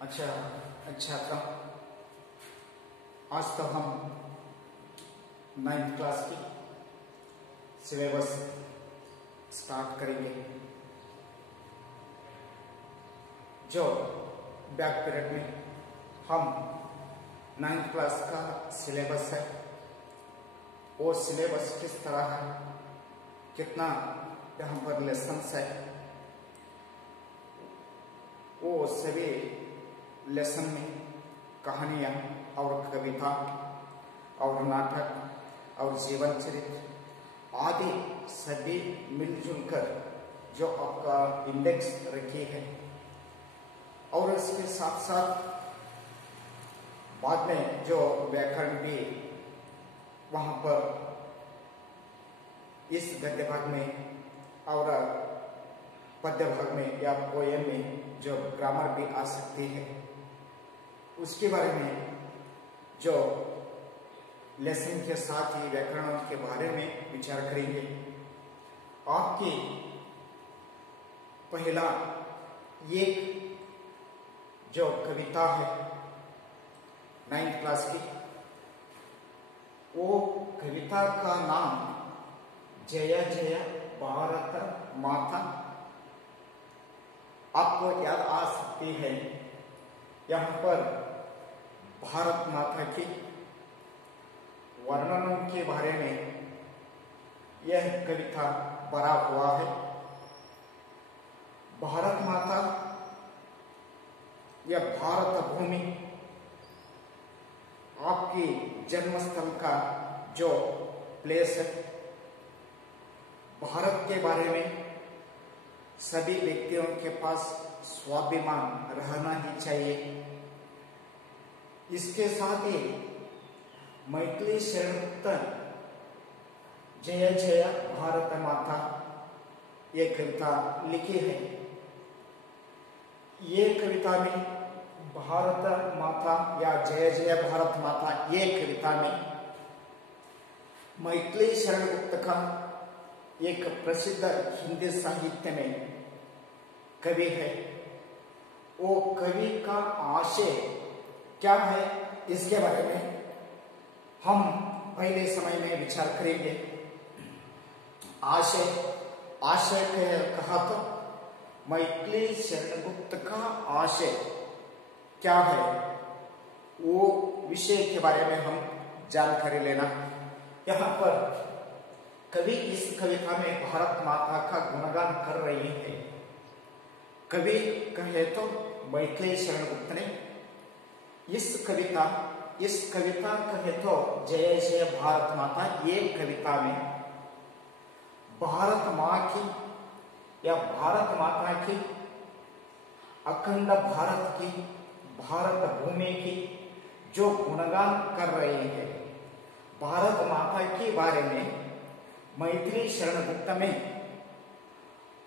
अच्छा अच्छा था। आज तो हम 9th क्लास की सिलेबस स्टार्ट करेंगे। जो बैक पीरियड में हम 9th क्लास का सिलेबस है, वो सिलेबस किस तरह है, कितना यहाँ पर लेसन्स है, वो सभी लेसन में कहानियाँ और कविता और नाटक और जीवन चरित्र आदि सभी मिलजुल कर जो आपका इंडेक्स रखी है, और इसके साथ साथ बाद में जो व्याकरण भी वहाँ पर इस गद्य भाग में और पद्य भाग में या पोएम में जो ग्रामर भी आ सकती है, उसके बारे में जो लेसन के साथ ही व्याकरणों के बारे में विचार करेंगे। आपकी पहला एक जो कविता है 9th क्लास की, वो कविता का नाम जय जय भारत माता। आपको याद आ सकती है, यहाँ पर भारत माता की वर्णनों के बारे में यह कविता भरा हुआ है। भारत माता या भारत भूमि आपकी जन्मस्थल का जो प्लेस है, भारत के बारे में सभी व्यक्तियों के पास स्वाभिमान रहना ही चाहिए। इसके साथ ही मैथिली शरणगुप्त जय जय भारत माता ये कविता लिखी है। ये कविता में भारत माता या जय जय भारत माता ये कविता में मैथिली शरणगुप्त का एक प्रसिद्ध हिंदी साहित्य में कवि है। वो कवि का आशय क्या है, इसके बारे में हम पहले समय में विचार करेंगे। आशय कहा तो मैथिली शरणगुप्त का आशय क्या है, वो विषय के बारे में हम जानकारी लेना। यहाँ पर कवि इस कविता में भारत माता का गुणगान कर रही है। कवि कहे तो मैथिली शरणगुप्त ने इस कविता कहे तो जय जय भारत माता ये कविता में भारत माँ की या भारत माता की अखंड भारत की भारत भूमि की जो गुणगान कर रही है, भारत माता के बारे में मैथिली शरणगुप्त में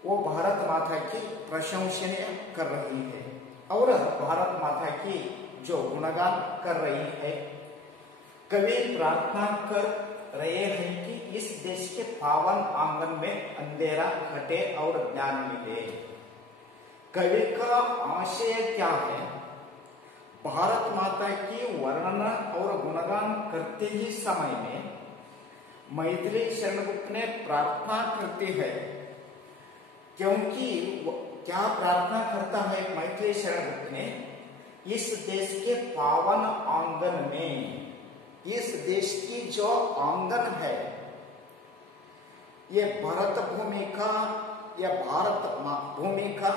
वो भारत माता की प्रशंसनीय कर रही है और भारत माता की जो गुणगान कर रही है। कवि प्रार्थना कर रहे हैं कि इस देश के पावन आंगन में अंधेरा हटे और ज्ञान मिले। कवि का आशय क्या है, भारत माता की वर्णन और गुणगान करते ही समय में मैथिली शरणगुप्त ने प्रार्थना करती है। क्योंकि क्या प्रार्थना करता है मैथिली शरणगुप्त ने, इस देश के पावन आंगन में, इस देश की जो आंगन है, ये भारत भूमि का या भारत भूमि का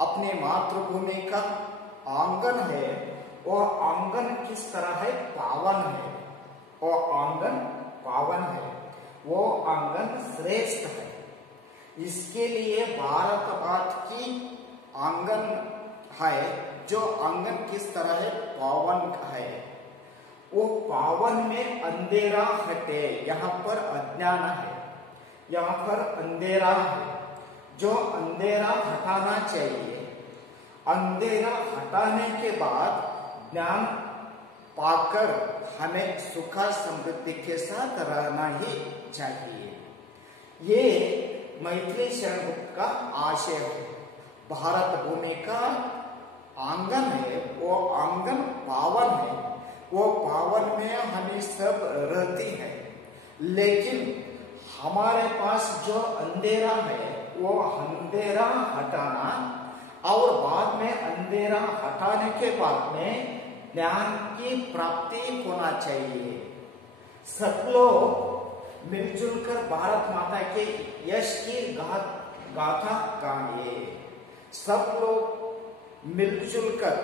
अपने मातृभूमि का आंगन है, वो आंगन किस तरह है, पावन है। वो आंगन पावन है, वो आंगन श्रेष्ठ है। इसके लिए भारत माता की आंगन है, जो आंगन किस तरह है, पावन है। वो पावन में अंधेरा हटे, यहाँ पर अज्ञान है, यहाँ पर अंधेरा है, जो अंधेरा हटाना चाहिए। अंधेरा हटाने के बाद ज्ञान पाकर हमें सुख समृद्धि के साथ रहना ही चाहिए। ये मैथिली शरणगुप्त का आशय है। भारत भूमि का आंगन है वो आंगन पावन है, वो पावन में हमें सब रहती है, लेकिन हमारे पास जो अंधेरा है वो अंधेरा हटाना और बाद में अंधेरा हटाने के बाद में ज्ञान की प्राप्ति होना चाहिए। सब लोग मिलजुल कर भारत माता के यश की गाथा गाएंगे। सब लोग मिलजुल कर,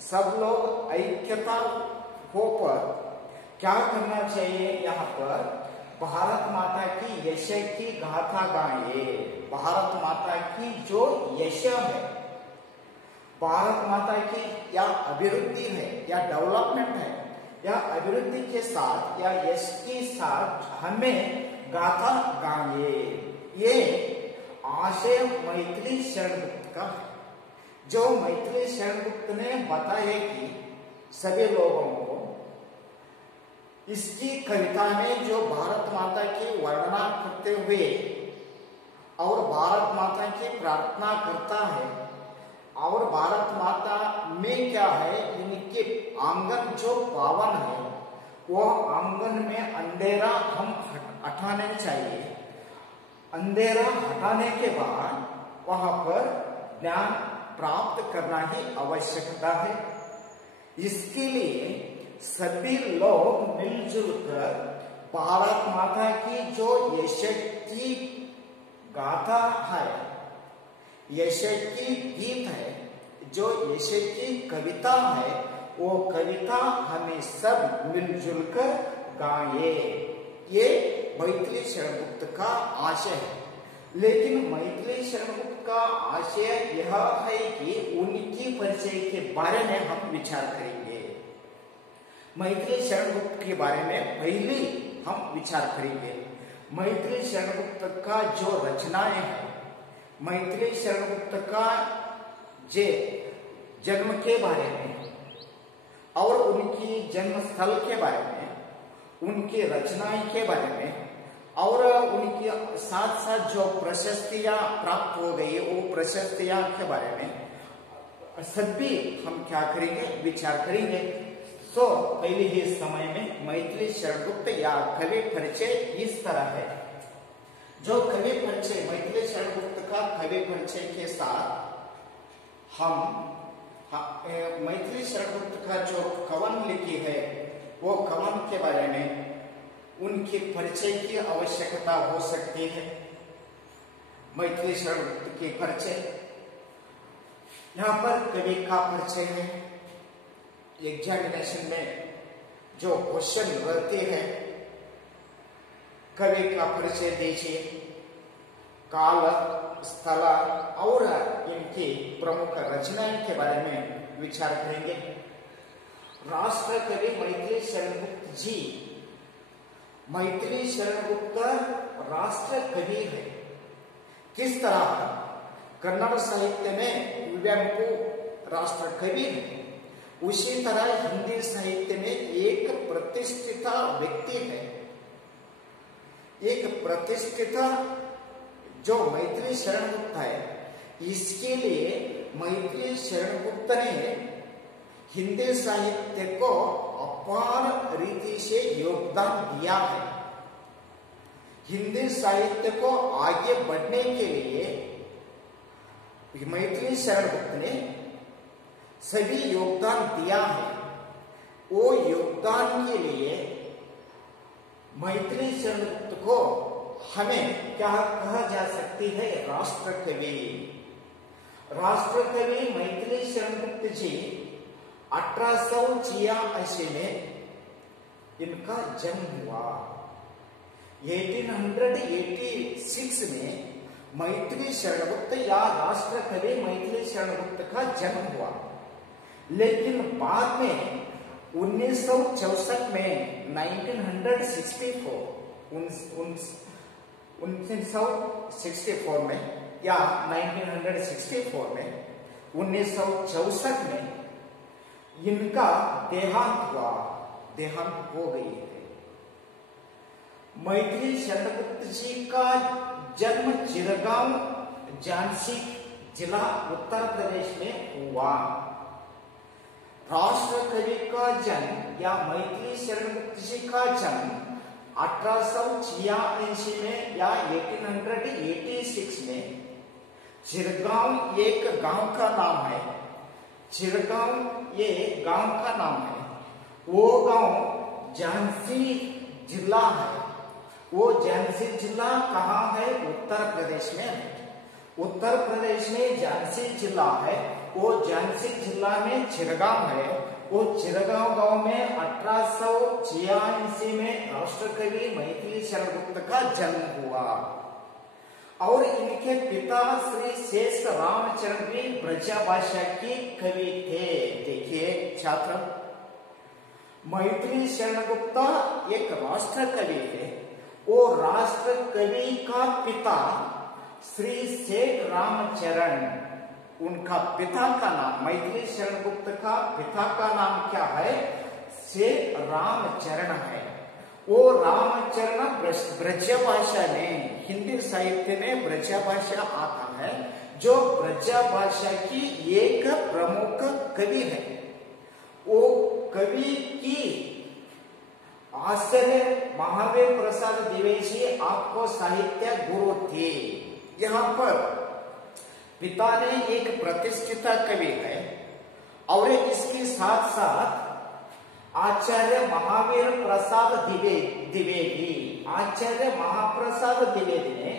सब लोग ऐक्यता होकर क्या करना चाहिए? यहाँ पर भारत माता की यश की गाथा गाएं। भारत माता की जो यश है, भारत माता की या अभिवृद्धि है या डेवलपमेंट है या अभिवृद्धि के साथ या यश के साथ हमें गाथा गाएंगे। ये आशय मैथिली शरण गुप्त का है, जो मैथिली शरण गुप्त ने बताया कि सभी लोगों को इसकी कविता में जो भारत माता की वर्णना करते हुए और भारत माता की प्रार्थना करता है और भारत माता में क्या है, इनके आंगन जो पावन है वो आंगन में अंधेरा हम हटाने चाहिए। अंधेरा हटाने के बाद वहां पर ज्ञान प्राप्त करना ही आवश्यकता है। इसके लिए सभी लोग मिलजुल कर भारत माता की जो यश की गाथा है, यश की गीत है, जो यश की कविता है, वो कविता हमें सब मिलजुल कर गाए। ये मैथिली शरण गुप्त का आशय है। लेकिन मैथिली शरण गुप्त का आशय यह है कि उनकी परिचय के बारे में हम विचार करेंगे। मैथिली शरण गुप्त के बारे में पहले हम विचार करेंगे। मैथिली शरण गुप्त का जो रचनाएं हैं, मैथिली शरण गुप्त का जे जन्म के बारे में और उनकी जन्म स्थल के बारे में, उनकी रचनाएं के बारे में और उनके साथ साथ जो प्रशस्तियां प्राप्त हो गई वो प्रशस्तियां के बारे में सभी हम क्या करेंगे? विचार करेंगे। तो पहले ही समय में मैथिली शरण गुप्त या कवि परिचय इस तरह है। जो कवि परिचय, मैथिली शरण गुप्त का कवि परिचय के साथ हम मैथिली शरण गुप्त का जो कवन लिखी है वो कवन के बारे में उनके परिचय की आवश्यकता हो सकती है। मैथिली शरण गुप्त के परिचय, यहाँ पर कवि का परिचय है। एग्जामिनेशन में जो क्वेश्चन रहते हैं, कवि का परिचय दीजिए, काल, स्थल और इनकी प्रमुख रचनाएं के बारे में विचार करेंगे। राष्ट्र कवि मैथिली शरण गुप्त जी, मैथिली शरण गुप्त राष्ट्र कवि है। किस तरह कन्नड़ साहित्य में कुवेंपु राष्ट्र कवि है, उसी तरह हिंदी साहित्य में एक प्रतिष्ठित व्यक्ति है, एक प्रतिष्ठित जो मैथिली शरण गुप्त है। इसके लिए मैथिली शरण गुप्त ने हिंदी साहित्य को अपार रीति से योगदान दिया है। हिंदी साहित्य को आगे बढ़ने के लिए मैथिली शरण गुप्त ने सभी योगदान दिया है। वो योगदान के लिए मैथिली शरण गुप्त को हमें क्या कहा जा सकती है? राष्ट्र कवि। राष्ट्र कवि मैथिली शरण गुप्त जी 1886 में इनका जन्म हुआ। 1886 में मैथिली शरण गुप्त या राष्ट्र कवि मैथिली शरण गुप्त का जन्म हुआ। लेकिन बाद में 1964 में 1964 में या 1964 में 1964 में इनका देहांत हो गई है। मैथिली शरण गुप्त जी का जन्म चिरगांव, झांसी जिला, उत्तर प्रदेश में हुआ। राष्ट्र कवि का जन्म या मैथिली शरण गुप्त जी का जन्म 1886 में या 1886 में चिरगांव एक गांव का नाम है। चिरगांव ये गांव का नाम है। वो गांव झांसी जिला है। वो झांसी जिला कहाँ है? उत्तर प्रदेश में है। उत्तर प्रदेश में झांसी जिला है। वो झांसी जिला में चिरगांव है। वो चिरगांव गांव में 1886 में राष्ट्रकवि मैथिली शरण गुप्त का जन्म हुआ और इनके पिता श्री शेष रामचरण भी ब्रजभाषा के कवि थे। देखिए छात्र, मैथिली शरण गुप्त एक राष्ट्र कवि है। वो राष्ट्र कवि का पिता श्री शेख रामचरण, उनका पिता का नाम, मैथिली शरण गुप्त का पिता का नाम क्या है? शेख रामचरण है। वो रामचरण ब्रजभाषा में, हिंदी साहित्य में ब्रजभाषा आता है, जो ब्रजभाषा की एक प्रमुख कवि है। वो कवि की आचार्य महावीर प्रसाद द्विवेदी आपको साहित्य गुरु थे। यहाँ पर पिता ने एक प्रतिष्ठित कवि है और इसके साथ साथ आचार्य महावीर प्रसाद द्विवेदी, आचार्य महाप्रसाद द्विवेदी ने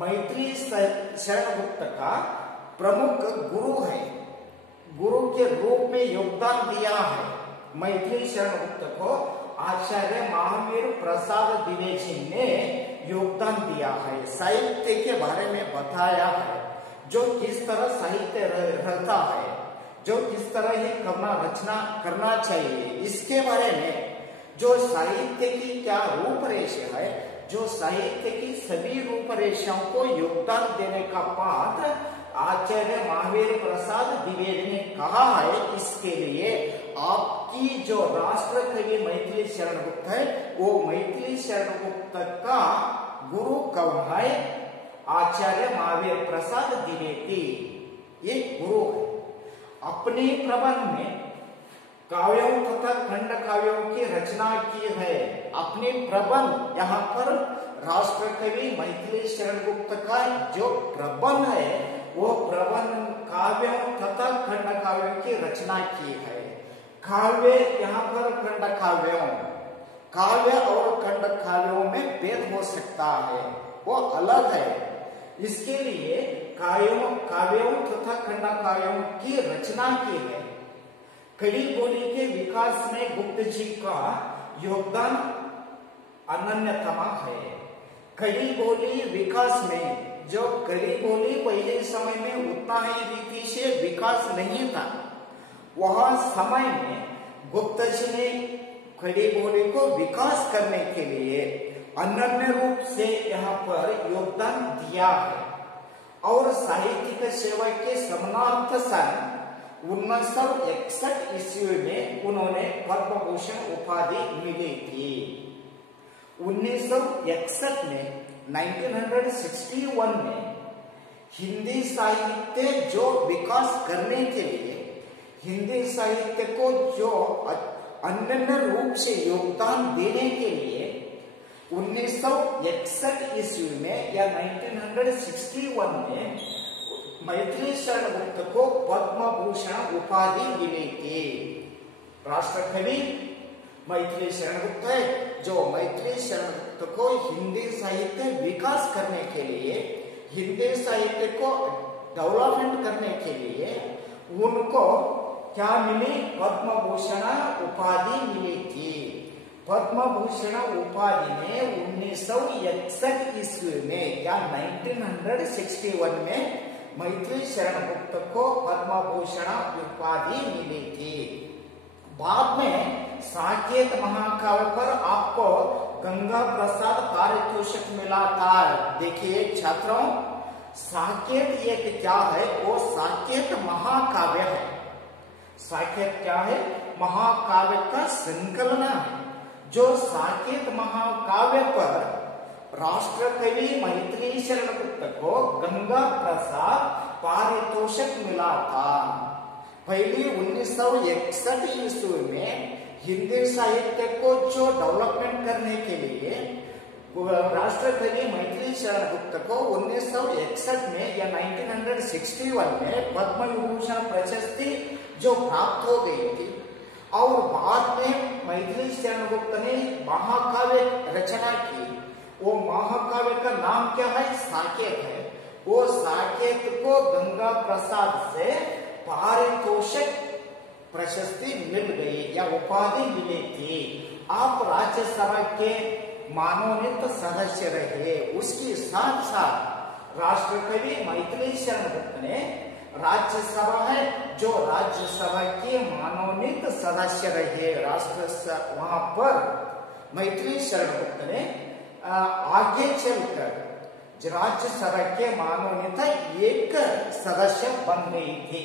मैथिली शरण गुप्त का प्रमुख गुरु है, गुरु के रूप में योगदान दिया है। मैथिली शरण गुप्त को आचार्य महावीर प्रसाद द्विवेदी ने योगदान दिया है, साहित्य के बारे में बताया है, जो किस तरह साहित्य रहता है, जो किस तरह ही रचना करना चाहिए, इसके बारे में, जो साहित्य की क्या रूपरेखा है, जो साहित्य की सभी रूपरेखाओं को योगदान देने का पात्र आचार्य महावीर प्रसाद द्विवेदी ने कहा है। इसके लिए आपकी जो राष्ट्र कवि मैथिली शरण गुप्त है, वो मैथिली शरण गुप्त का गुरु कौन है? आचार्य महावीर प्रसाद द्विवेदी, ये गुरु है। अपने प्रबंध में काव्यों तथा खंड काव्यों की रचना की है। अपने प्रबंध, यहाँ पर राष्ट्र कवि मैथिली शरण गुप्त का जो प्रबंध है, वो प्रबंध काव्यों तथा खंड काव्यों की रचना की है। काव्य, यहाँ पर खंड काव्यों, काव्य और खंड काव्यों में भेद हो सकता है, वो अलग है। इसके लिए काव्यों तथा खंड काव्यों की रचना की है। खड़ी बोली के विकास में गुप्त जी का योगदान अनन्यतम है। खड़ी बोली विकास में, जो खड़ी बोली पहले समय में उतना ही रीति से विकास नहीं था, वह समय में गुप्त जी ने खड़ी बोली को विकास करने के लिए अनन्य रूप से यहाँ पर योगदान दिया है और साहित्यिक सेवा के समानार्थ सन 1961 ईस्वी में उन्होंने पद्म भूषण उपाधि मिली थी। 1961 में 1961 में हिंदी साहित्य जो विकास करने के लिए, हिंदी साहित्य को जो अनन्य रूप से योगदान देने के लिए 1961 ईस्वी में या 1961 में मैथिली शरण गुप्त को पद्म भूषण उपाधि मिली थी। राष्ट्र कवि मैथिली शरण गुप्त है, जो मैथिली शरण गुप्त को हिंदी साहित्य विकास करने के लिए, हिंदी साहित्य को डेवलपमेंट करने के लिए उनको क्या मिली? पद्म भूषण उपाधि मिली थी। पद्म भूषण उपाधि में 1961 ईस्वी में या 1961 में मैथिली शरण गुप्त को पद्म भूषण उपाधि मिली थी। बाद में साकेत महाकाव्य पर आपको गंगा प्रसाद पारितोषिक मिला था। देखिए छात्रों, साकेत एक क्या है? वो साकेत महाकाव्य है। साकेत क्या है? महाकाव्य का संकलन है। जो साकेत महाकाव्य पर राष्ट्र कवि मैथिली शरण गुप्त को गंगा प्रसाद पारितोषिक मिला था। पहले 1961 ईस्वी में हिंदी साहित्य को जो डेवलपमेंट करने के लिए राष्ट्रकवि मैथिली शरण गुप्त को 1961 में या 1961 में पद्म विभूषण प्रशस्ति जो प्राप्त हो गई थी, और बाद में मैथिली शरण गुप्त ने महाकाव्य रचना की। वो महाकाव्य का नाम क्या है? साकेत है। वो साकेत को गंगा प्रसाद से पारितोषिक प्रशस्ति मिल गई या उपाधि मिली थी। आप राज्यसभा के मनोनीत सदस्य रहे। उसके साथ साथ राष्ट्रकवि मैथिली शरण गुप्त ने राज्यसभा है जो राज्यसभा के मनोनीत सदस्य रहे। वहां पर मैथिली शरण गुप्त ने आगे चलकर राज्यसभा के मनोनीत एक सदस्य बन गई थी।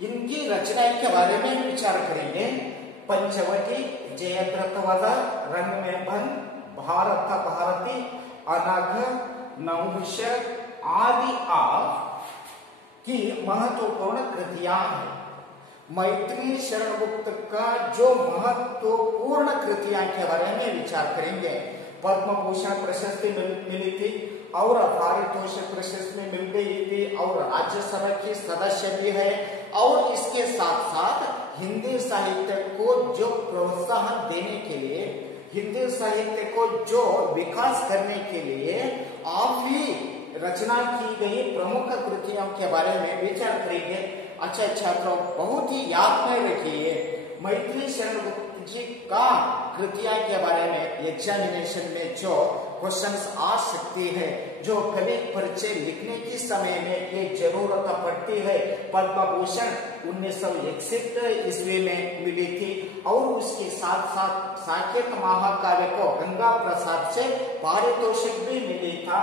इनकी रचना के बारे में विचार करेंगे। पंचवटी, जयद्रथ, रंग में भंग, भारत भारती, अनघ, नहुष आदि की महत्वपूर्ण कृतियां हैं। मैथिली शरण गुप्त का जो महत्वपूर्ण कृतियां के बारे में विचार करेंगे। पद्म भूषण प्रशस्ति मिली थी और पारितोषिक प्रशस्ति मिल गई थी और राज्यसभा की सदस्य भी है। और इसके साथ साथ हिंदी साहित्य को जो प्रोत्साहन देने के लिए, हिंदी साहित्य को जो विकास करने के लिए आप ही रचना की गई प्रमुख कृतियों के बारे में विचार करेंगे। अच्छा छात्रों, बहुत ही याद में रखिए, मैथिली शरण गुप्त जी का कृतियां के बारे में एग्जामिनेशन में जो क्वेश्चंस आ सकती है, जो कवि परिचय लिखने के समय में ये जरूरत पड़ती है। पद्म भूषण 1961 ईस्वी में मिली थी और उसके साथ साथ साकेत महाकाव्य को गंगा प्रसाद से पारितोषिक भी मिली था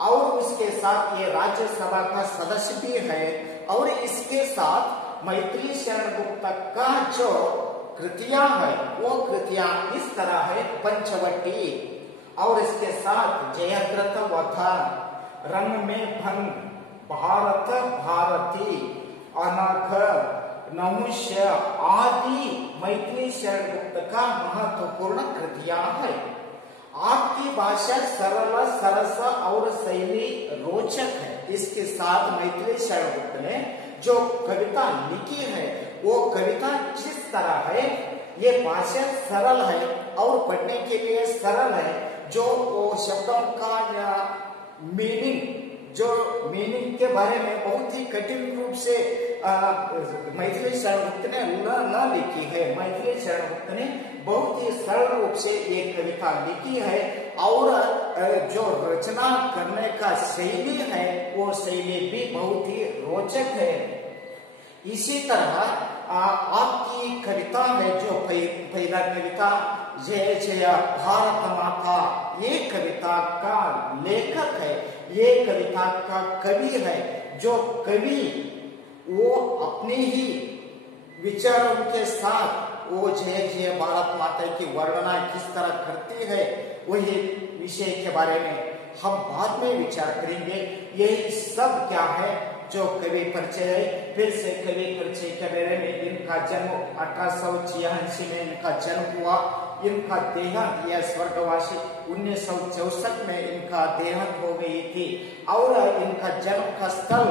और उसके साथ ये राज्यसभा का सदस्य भी है। और इसके साथ मैथिली शरण गुप्त का जो कृतियां है वो कृतियां इस तरह है। पंचवटी और इसके साथ जयद्रथ वध, रंग में भंग, भारत भारती, अनघ, नहुष आदि मैथिली शरण गुप्त का महत्वपूर्ण कृतियां है। आपकी भाषा सरल, सरस और शैली रोचक है। इसके साथ मैथिली शरण गुप्त ने जो कविता लिखी है वो कविता जिस तरह है, ये भाषा सरल है और पढ़ने के लिए सरल है। जो वो शब्दों का मीनिंग के बारे में बहुत ही कठिन रूप से मैथिली शरण गुप्त ने न लिखी है। मैथिली शरण गुप्त ने बहुत ही सरल रूप से ये कविता लिखी है और जो रचना करने का शैली है वो शैली भी बहुत ही रोचक है। इसी तरह आपकी कविता है जो पहला कविता जय जय भारत माता, ये कविता का लेखक है, ये कविता का कवि है। जो कवि वो अपने ही विचारों के साथ वो जय जय भारत माता की वर्णना किस तरह करती है, वही विषय के बारे में हम बाद में विचार करेंगे। यही सब क्या है जो कवि परिचय है। फिर से कवि परिचय के बारे में, इनका जन्म 1886 में इनका जन्म हुआ। इनका देहांत या स्वर्गवासी 1964 में इनका देहांत हो गई थी और इनका जन्म का स्थल